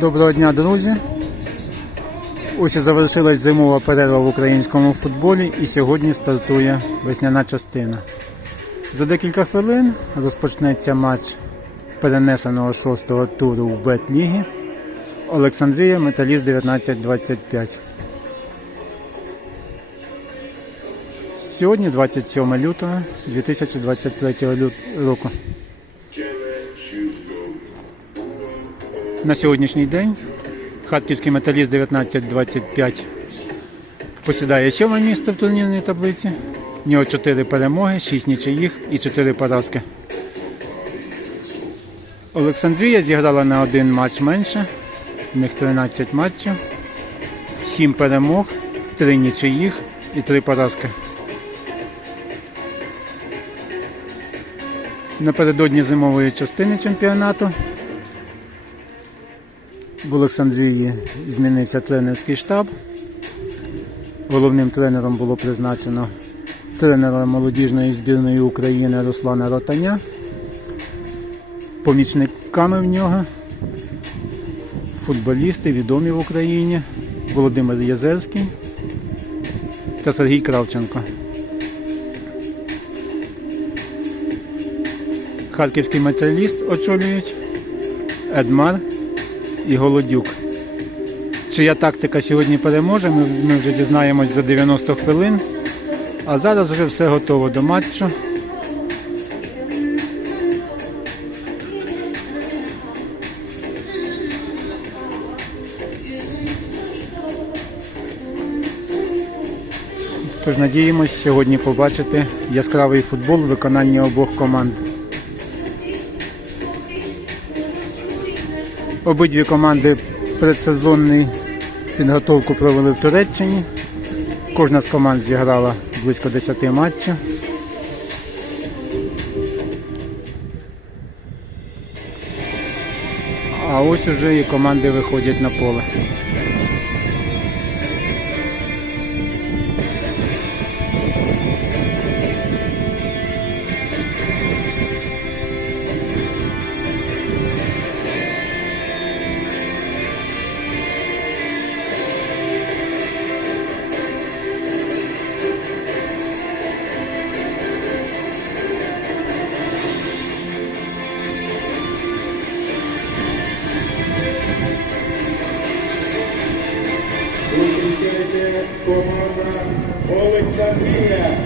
Доброго дня, друзі. Ось і завершилась зимова перерва в українському футболі і сьогодні стартує весняна частина. За декілька хвилин розпочнеться матч перенесеного шостого туру в Бет-лігі Олександрія Металіст 1925. Сьогодні 27 лютого 2023 року. На сьогоднішній день Харківський металіст 1925 посідає сьоме місце в турнірній таблиці. В нього 4 перемоги, 6 нічиїх і 4 поразки. Олександрія зіграла на один матч менше. В них 13 матчів, 7 перемог, 3 нічиїх і 3 поразки. Напередодні зимової частини чемпіонату в Олександрії змінився тренерський штаб. Головним тренером було призначено тренера молодіжної збірної України Руслана Ротаня. Помічниками в нього футболісти відомі в Україні Володимир Єзерський та Сергій Кравченко. Харківський металіст очолюють Едмар і Голодюк. Чия тактика сьогодні переможе, ми, вже дізнаємось за 90 хвилин. А зараз вже все готово до матчу. Тож надіємось сьогодні побачити яскравий футбол в виконанні обох команд. Обидві команди предсезонну підготовку провели в Туреччині. Кожна з команд зіграла близько 10 матчів. А ось уже і команди виходять на поле. Зустрічайте команда Олександрія.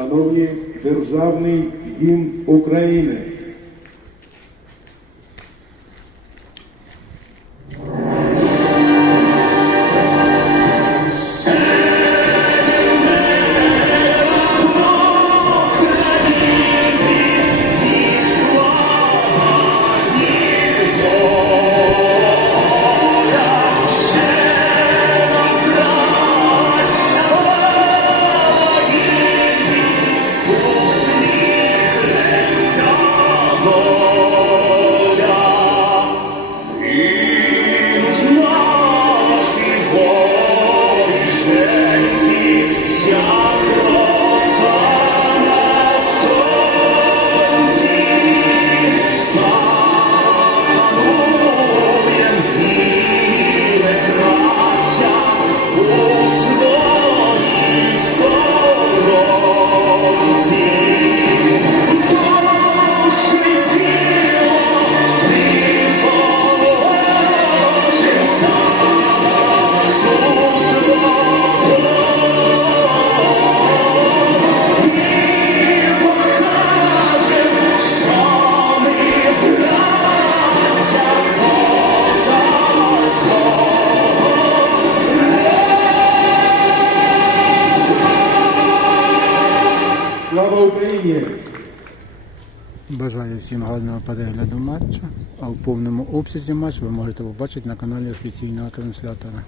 Шановні державний гімн України. Україні! Бажаю всім гарного перегляду матчу. А в повному обсязі матч ви можете побачити на каналі офіційного транслятора.